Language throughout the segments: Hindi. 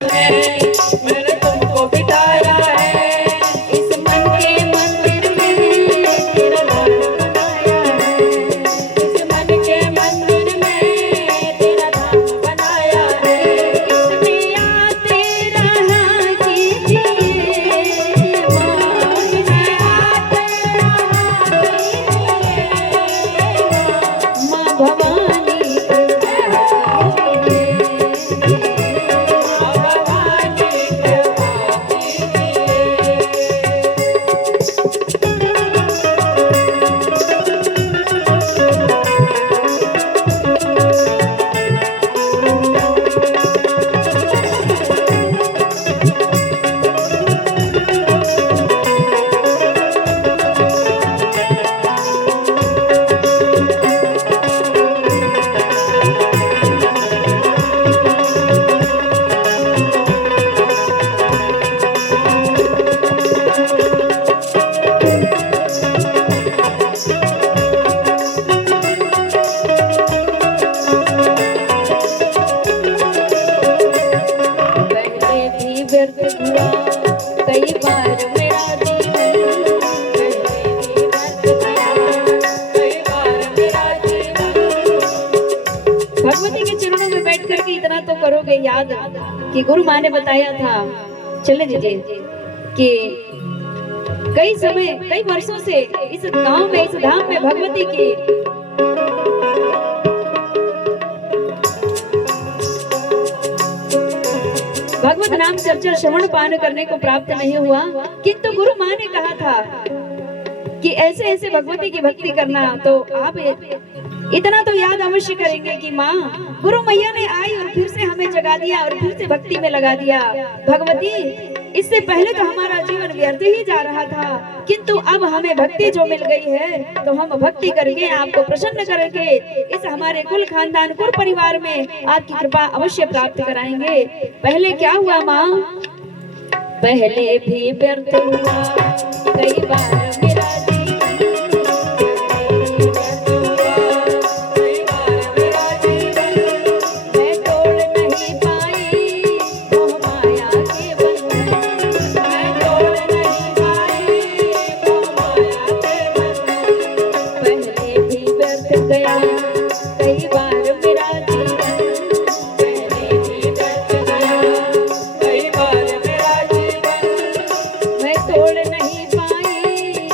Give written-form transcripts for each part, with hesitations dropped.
मैंने तुमको बिठाया है इस मन के मंदिर में तेरा धाम बनाया है। इस मन के मंदिर में तेरा धाम बनाया है। इसमें आते रहा कीजिए माँ, इसमें आते रहा कीजिए माँ भवानी पहले भी व्यर्थ हुआ कई बार मेरा जीवन, पहले भी व्यर्थ गया कई बार मेरा जीवन। भगवती के चरणों में बैठ करके इतना तो करोगे याद कि गुरु माँ ने बताया था, चले दीजिए, कि कई वर्षों से इस गांव में, इस धाम में भगवती की भगवत नाम चर्चा श्रवण पान करने को प्राप्त नहीं हुआ, किंतु गुरु माँ ने कहा था कि ऐसे ऐसे भगवती की भक्ति करना। तो आप इतना तो याद अवश्य करेंगे कि माँ गुरु मैया ने आई और फिर से हमें जगा दिया और फिर से भक्ति में लगा दिया। भगवती, इससे पहले तो हमारा जीवन व्यर्थ ही जा रहा था, किंतु अब हमें भक्ति जो मिल गई है तो हम भक्ति करके आपको प्रसन्न करके इस हमारे कुल खानदान कुल परिवार में आपकी कृपा अवश्य प्राप्त कराएंगे। पहले क्या हुआ माँ? पहले भी व्यर्थ हुआ कई बार मेरा गया कई बार मेरा जीवन, पहले भी व्यर्थ गया कई बार मेरा जीवन। मैं तोड़ नहीं पाई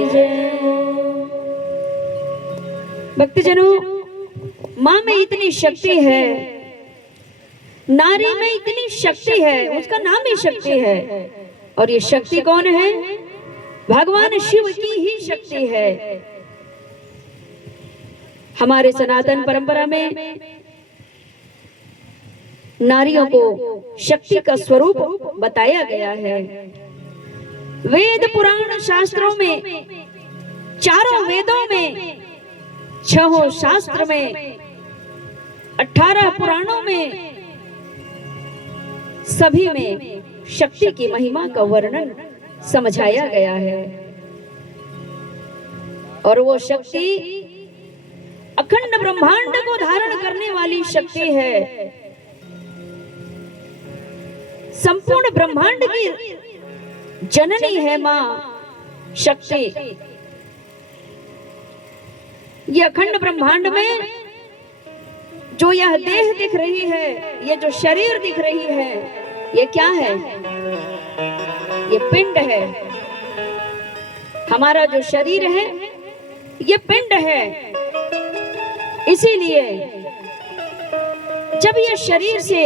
जय जय। भक्तजनों, माँ में इतनी शक्ति है, नारी में इतनी शक्ति है, उसका नाम ही शक्ति है। और ये शक्ति कौन है? भगवान शिव की ही शक्ति है। हमारे सनातन परंपरा में नारियों को शक्ति का स्वरूप बताया गया है। वेद पुराण शास्त्रों में, चारों वेदों में, 6 शास्त्र में, 18 पुराणों में, सभी में शक्ति की महिमा का वर्णन समझाया गया है। और वो शक्ति अखंड ब्रह्मांड को धारण करने वाली शक्ति है। संपूर्ण ब्रह्मांड की जननी है मां शक्ति। ये अखंड ब्रह्मांड में जो यह देह दिख रही है, ये जो शरीर दिख रही है, ये क्या है? ये पिंड है। हमारा जो शरीर है ये पिंड है। इसीलिए जब ये शरीर से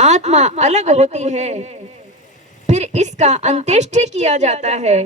आत्मा अलग होती है, फिर इसका अंत्येष्टि किया जाता है।